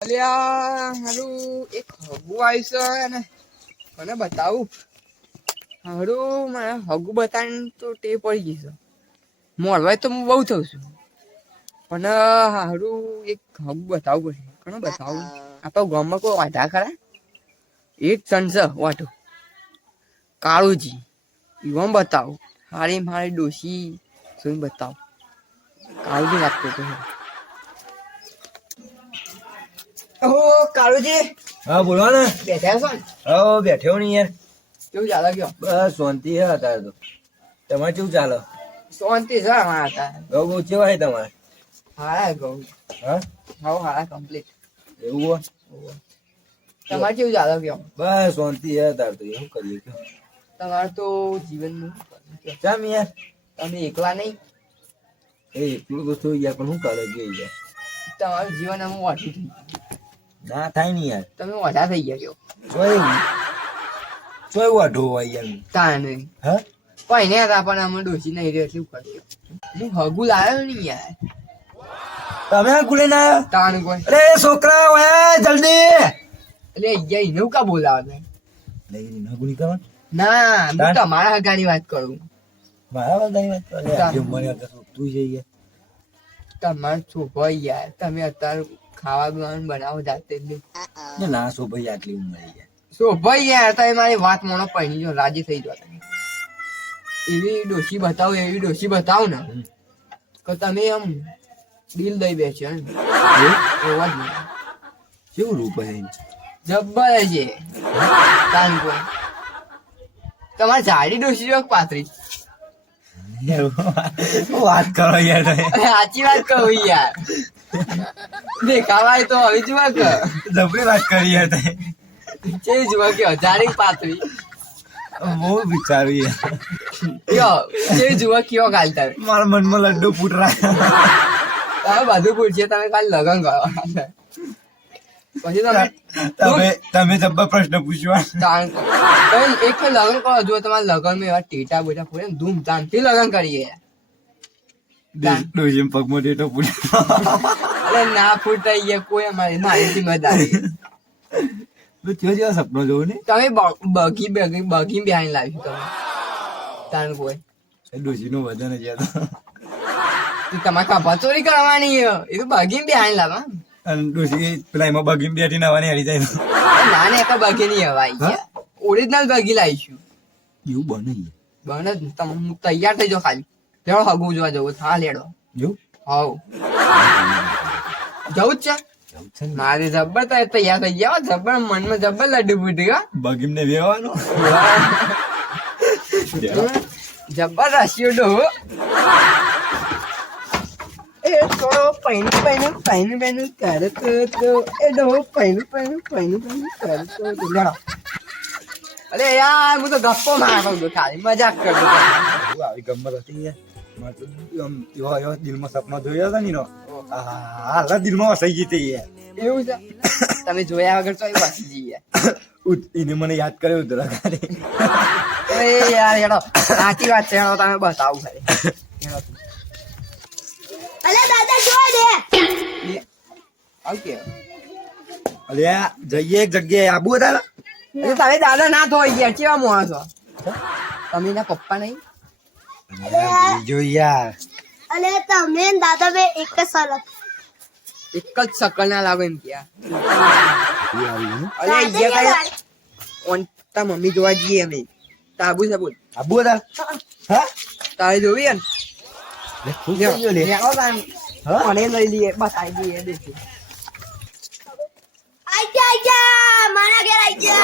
અલ્યા હારું એક હગુ આવ્યું છે ને મને બતાવું હારું મને હગુ બતાવીને તો ટેવ પડી ગઈ છે. મોરવાય તો હું બહુ થઉં છું પણ હારું એક હગુ બતાવવું પડશે. ઘણું બતાવું આપણા ગામમાં કોઈ વાઢા ખરા? એક જણ છે વાઢો કાળુજી એવા બતાવું હારી મારી ડોશી જોઈને બતાવું. કાળુજી વાત કરતો ઓ કાળુજી. હા બોલો ને. બેઠા છો ને? હા બેઠ્યો ને યાર. કેવું ચાલે કયો? બસ શાંતિ છે અત્યારે તો. તમારે કેવું ચાલે? શાંતિ છે અમારા હતા. ઘઉં બહુ કેવા છે તમારે? હારા ઘઉં. હા હાવ હારા કમ્પ્લીટ. એવું હોય? તમારે કેવું ચાલે કયો? બસ શાંતિ છે અત્યારે તો. એવું કરીએ કયો? તમારે તો જીવનનું કેમ યાર? તમે એકલા નહીં. એ એટલું તો થયું યાર પણ શું કરે કે યાર? તમારું જીવન આમ વાઢું થઈ ગયું. ના થાય ને યાર. તમે વાઢા થઈ ગયા કયો? ચોય વાઢો હોય યાર. તા નહીં. હા કોઈ ને હતા પણ અમે ડોસી નહીં રહ્યો એટલું કર્યું. હું હગુ લાવ્યો નહીં યાર. તમે કુલે ના આવ્યા? તાણ કોઈ અરે છોકરા ઓય જલ્દી. એટલે અહીંયા એનું કા બોલાવે? લઈ ના ગુની કરવા. ના હું તમારા હગાની વાત કરું. મારા બધાની વાત કરે. આજે મને અત્યારે તું જઈએ. તમારો છોકરો યાર તમે અત્યારે ખાવા પીવાનું બનાવો જાતે જ નહીં. ના સો ભાઈ આટલી ઉંમર યાર. ભાઈ યાર તમે મારી વાત મોનો પૈણી જો રાજી થઈ જાવ તમે. એવી ડોશી બતાવો ને કે તમે આમ દિલ દઈ બેસ્યો ને એવા જ નહીં. કેવું રૂપ હે? જબ્બર છે કાનકો. તમારે જાડી ડોશી જો પાતળી? વાત કરો યાર તમે. સાચી વાત કહું યાર. દેખાવાય તો હવે જોવા કે જબરી વાત કરી યાર તમે. છે જોવા કે જાડી પાતળી બહુ વિચારું યાર. કયો છે જોવા કયો ગાલતા મારા મનમાં લડ્ડુ ફૂટ રહ્યા. તમે બધું પૂછીએ તમે ખાલી લગન કરો પછી તમે જબ્બર પ્રશ્ન પૂછવા. એક લગન કરો જો તમારા લગન માં એવા ટેટા બેટા ફોડે ને ધૂમધામ થી લગન કરીએ. ડોશી પગમાં ટેટો પૂછ્યો. અરે ના ફૂટાઈ ગયા કોઈ અમારી મારી જિમ્મેદારી. જેવા સપનો જોવું ને તમે બગી બેહાઈ લાવ્યું તમે તાન કોઈ ડોશી નું વજન જ યાર. તમારે કપા ચોરી કરવાની એ તો બગી બેહાઈ લાવા. અને ડોશી પેલા એમાં બગીમ બેઠી નાવાની હારી જાય. ના ને એક બગી નહીં હવાઈ ઓરિજિનલ બગી લાવીશું. એવું બને બને તમે તૈયાર થઈ જાઓ ખાલી લેડો હગું જોવા જવું હા લેડો એવું હાવ જવું જ છે મારે જબ્બર તૈયાર થઈ ગયા જબ્બર મનમાં જબ્બર લડ્ડુ ફૂટી ગયા. બગીમ ને વેવાનો જબ્બર રસ્યો ડો એ થોડો પૈનું કરે તો એ ડો પૈનું કરે તો લેડો. અરે યાર હું તો ગપ્પો મારતો હતો ખાલી મજાક કરતો હતો. આવી ગમત હતી યાર. દિલમાં સપના જોયા હતા ને હાલ દિલમાં વસાઈ ગઈ હતી યાર. એવું છે તમે જોયા વગર તો વાંચી જઈએ. એને મને યાદ કર્યો ઉતરા ખાલી. એ યાર હેડો સાચી વાત છે હેડો તમે બતાવું ખાલી હેડો. અલે દાદા જો દે ઓકે અલ્યા જઈએ એક જગ્યાએ આબુ હતા. તમે દાદા ના થો યાર કેવા મોણા છો તમે ના પપ્પા નહીં? જો યાર અલે તમે ને દાદા બે એક જ સલગ એક જ શકલ ના લાગો એમ ક્યાં. અરે દાદા યાર યાર. ઓન તા મમ્મી જોવા જઈએ અમે તાબુ છે બોલ આબુ હતા. હા તારે જોવી ને શું કર્યું લે? લેવો તાન મને લઈ લઈએ બતાવી દઈએ દેખી. આજા મારા ઘેર આજા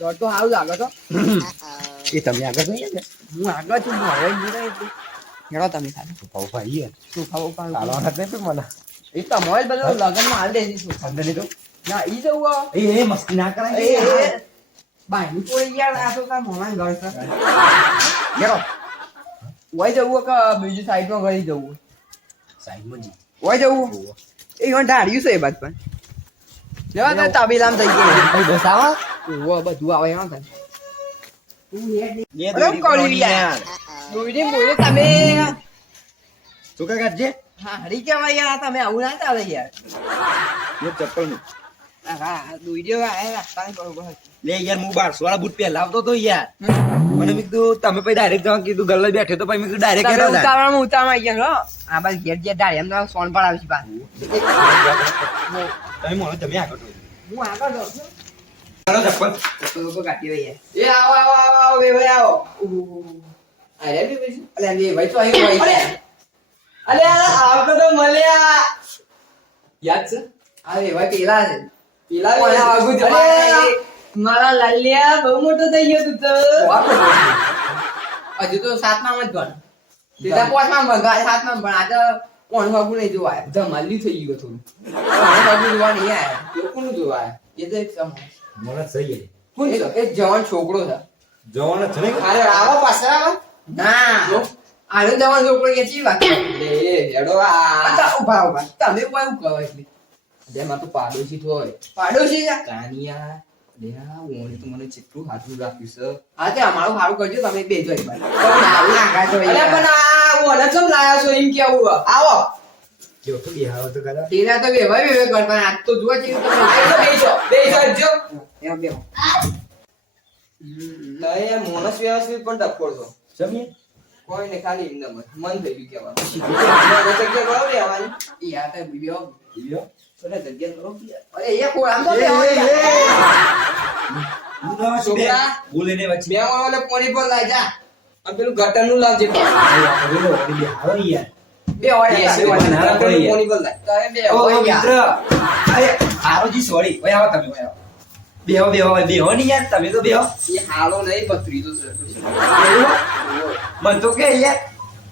દોડ તો સારું લાગે છો. એ તમે આગળ નહીં ને હું આગળ છું હું હવે હેડો તમે ખાલી ભાઈ શું ખાવું ચાલો નથી મને એ તો મોબાઈલ બધો લગનમાં હાલ દે શું ખબર નહીં તો ના ઈ જવું એ મસ્તી ના કરાય એ બાઈ કોઈ યાર આ તો તાર મોમાં ઘર છે હેડો ઓય જવું કે બીજી સાઈડમાં ગળી જવું સાઈડમાં જી ઓય જવું એ હું ઢાળ્યું છે એ બાદ પણ લેવા તો તાબીલામ થઈ ગઈ ભાઈ બસ આવા ઓવો બધું આવે એમાં થાય ને અરે કરી યાર દોડી બોલે તમે શું કાઢજે હા હરી કેવાય યાર તમે આવું ના ચાલે યાર એ ચપ્પલ નું હા દુઈડ્યો આ રાખતા બરોબર લે યાર હું 1200 વાળા બૂટ પહેલા આવતો તો યાર મને મેં કીધું તમે પછી ડાયરેક્ટ જવા કીધું ગલ્લે બેઠે તો પછી મેં કીધું ડાયરેક્ટ તમે હેડો ઉતાવળમાં આવી ગયા હો આ બસ ઘેર ઘેર ડાળે એમ સોન પર આવશે બા તમે મોનો તમે આગળ હું આગળ જાઉં છું ચાલો ચપ્પલ લોકો કાઢી હોય એ આવો આવો આવો આવો બે ભાઈ આવો અરે બે ભાઈ અલે બે ભાઈ તો અહીં હોય અલે આવતો તો મળ્યા યાદ છે આ બે ભાઈ પેલા છે પેલા આગુ મારા લાલિયા બહુ મોટો થઈ ગયો તું તો હજુ તો 7માં જ ભણ તેતા 5માં ભણ 7માં ભણ આજે કોણ બાબુ નહીં જોવાય જમાલી થઈ ગયો થોડું કોણ બાબુ જોવા નહીં આયા એ કોણ જોવાય એ તો એક સમ મને સહી કોણ છે એ જવાન છોકરો છે જવાનો છે ને અરે આવો પાછળ આવો ના આનો જવાન છોકરો કે ચી વાત લે હેડો આ ઉભા ઉભા તમે કોઈ કહો એટલે જેમાં તો પાડોશી થોય પાડોશી કાનિયા લે આ ઓણે તો મને ચેટલું હાથું રાખ્યું છે હા તે અમારું સારું કરજો તમે બેજો એક બાર તમે આવું નાખા છો અરે પણ આ ઓને ચમ લાયા છો એમ કેવું આવો કેવો તો બેહાવ તો કરા તેરા તો વેવાય વેવે કર પણ આજ તો જુઓ છે તમે આઈ તો બેજો જો એમ બેહો નય મોનસ વ્યવસ્થિત પણ ડફોડ છો સમી કોઈ ને ખાલી એમ મન થઈ ગયું કેવાનું જગ્યા કરો રહેવાની ઈ આ તો બીજો બીજો અરે જગ્યા કરો અરે એ કોણ આમ તો બેહો છોકરા બોલે ને વચ્ચે બે ઓલે પોણી પર લઈ જા આ પેલું ગટર નું લાવજે બેહાવ યાર બે હોય પોણી પર લઈ તારે બે ઓ હોય મિત્ર અરે આરોજી સોરી ઓય આવો તમે ઓય આવો બેહો ની યાર તમે તો બેહો એ હાલો નહીં પથરીજો છે મન તો કે યાર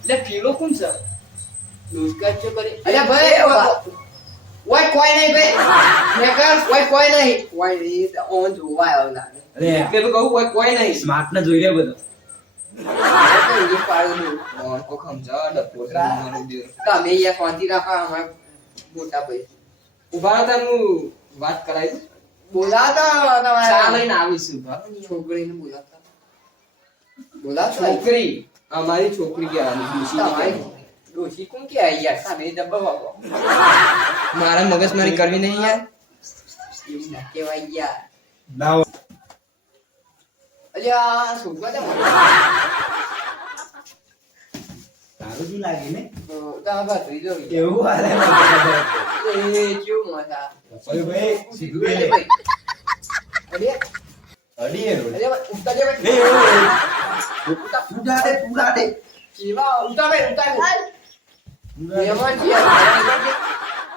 એટલે કિલો કોણ છે દુષ્કાળ છે કરી અરે ભાઈ ઓય કોઈ નહીં ભાઈ મે કર ઓય કોઈ નહીં ઓય એ ઓન જોવાય આવ લાગે અરે પેલું કહું ઓય કોઈ નહીં સ્માર્ટ ને જોઈ રહ્યો બધો તમે યાર શાંતિ રાખો અમાર મોટા ભાઈ ઉભા હતા હું વાત કરાવી બોલાતા તમારે ચા લઈને આવીશું છોકરીને બોલાતા છોકરી અમારી છોકરી કહેવાની ડોશી કોણ કે યાર સામે ડબ્બા વાગો મારા મગજમારી કરવી નહીં યાર એવું ના કહેવાય યાર ના અલ્યા છોકરા તો તારું જી લાગે ને તા ભાઈ જો એવું હાલે એ કેવું મજા ઓય ભાઈ સીધું બે લે અરે અડી એરો અરે ઉતા દે ભાઈ પૂરા દે કેવા ઉતા ભાઈ ઉતા એમાં જે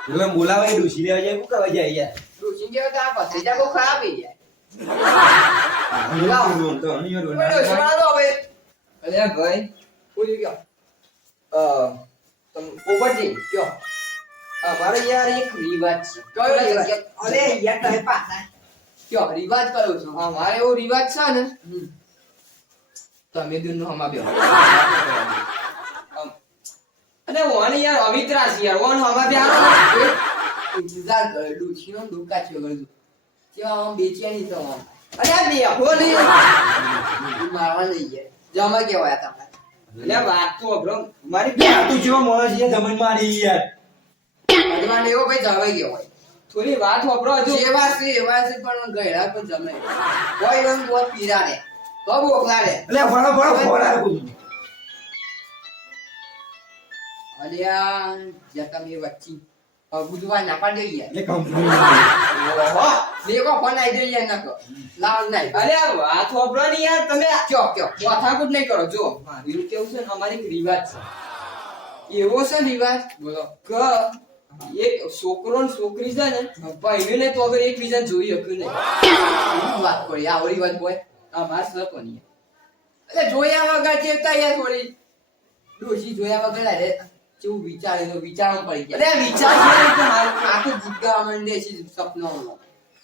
એટલે બોલાવે ડુસી લેવા જાય કુકા જાય યાર ડોશી કે તા પાસે જાગો ખરાબ હે યાર બોલાવો તો અનિયો રો ઓય શિવાળો ભાઈ અલ્યા ભાઈ કોઈ ગયો તમ પોપટજી કયો અમારે યાર એક રિવાજ છે કયો રિવાજ અરે યાર તમે પાછા કયો રિવાજ કરો છો અમારે એવો રિવાજ છે ને તમે દુનો હમા બેહો અને ઓન યાર અવિત્રા છે યાર ઓન હમા બેહો ઇંતજાર કરે ડૂચીનો દુકા છે ગળું કેવા આમ બેચેની તો અરે આ બેહો ને મારવા નહીં યાર જમા કેવાય તમે એટલે વાત તો અભરો મારી તું જો મોજ છે જમીન મારી યાર અજમાન એવો ભાઈ જવાઈ ગયો હોય થોડી વાત વાપરો હજુ એવા છે પણ ગયડા પણ જમે કોઈ રંગ બહુ પીરા રે તો બોકલા રે એટલે ભણો ફોડા કું અલ્યા જતા મે વચ્ચી બુધવાર ના પાડી યાર એ કંપની ઓહો લેકો ફોન આઈ દે યાર નકો લાવ નહીં અરે વાત વાપરો ની યાર તમે કયો માથાકૂટ નહીં કરો જો મારું કેવું છે ને અમારી એક રિવાજ છે એવો છે રિવાજ બોલો કે એક છોકરો ને છોકરી છે ને ભાઈને ને તો અગર એકબીજાને જોઈ શક્યું નહીં વાત કરી આ ઓરી વાત બોય આ માર સકો નહીં એટલે જોયા વગર ચેતા યાર થોડી ડોશી જોયા વગર અરે કેવું વિચારે તો વિચારવા પડી ગયા અરે વિચાર છે કે આખું જીગા મંડે છે સપનામાં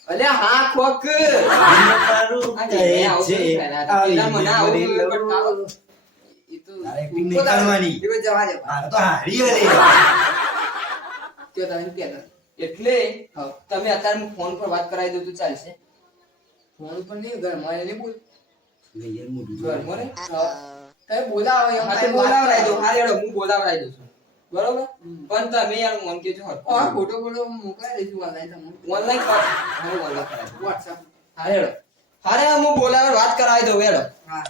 અલે હા કોક મારું કહે છે આ મને આવું એ તો એક્ટિંગ નહીં કરવાની એ જવા દે આ તો હારી રે તે તમે કહેતા એટલે તમે અત્યારે હું ફોન પર વાત કરાવી દઉં તો ચાલશે ફોન પર નહીં ઘરમાં એને બોલ યાર મોઢું ઘરમાં ને તમે બોલાવો એમ બોલાવરાઈ દો હારે હું બોલાવરાઈ દઉં છું બરોબર પણ તમે યાર મન કેજો હર આ ફોટો મોકલાઈ દઈશું ઓનલાઈન તમને ઓનલાઈન કર હવે ઓનલાઈન કરાય વોટ્સએપ હારે હેડો હારે હું બોલાવે વાત કરાવી દઉં હેડો હા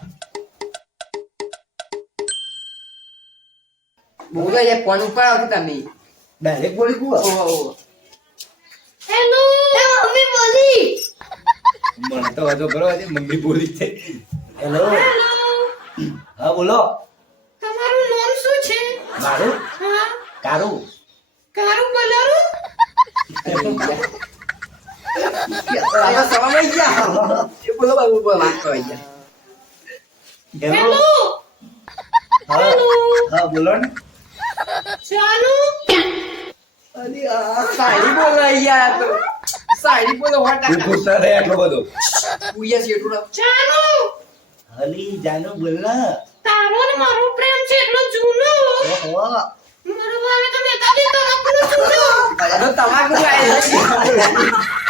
બોલો યાર ફોન ઉપર આવતી તમે ડાયરેક્ટ બોલી કુવા ઓહો હેલો એ મમ્મી બોલી મને તો હજુ બરો આજે મમ્મી બોલી છે હેલો હા બોલો તમારું નામ શું છે મારું હા કારું કારું બોલારું આ સવામાં ગયા એ બોલો બાબુ વાત કરો યાર હેલો હા હા બોલો ને ચાલુ અરે આ સાડી બોલો યાર તો સાડી બોલો તું હોટા પૂછતા રહે આટલો બધો ઉયા શેઠું ચાલુ હલી જાનુ બોલ ના તારો ને મારો પ્રેમ છે એટલો જૂનો ઓહો મારો ભાવે તો નેતાજી તરફનો જૂનો તમાકુ ખાય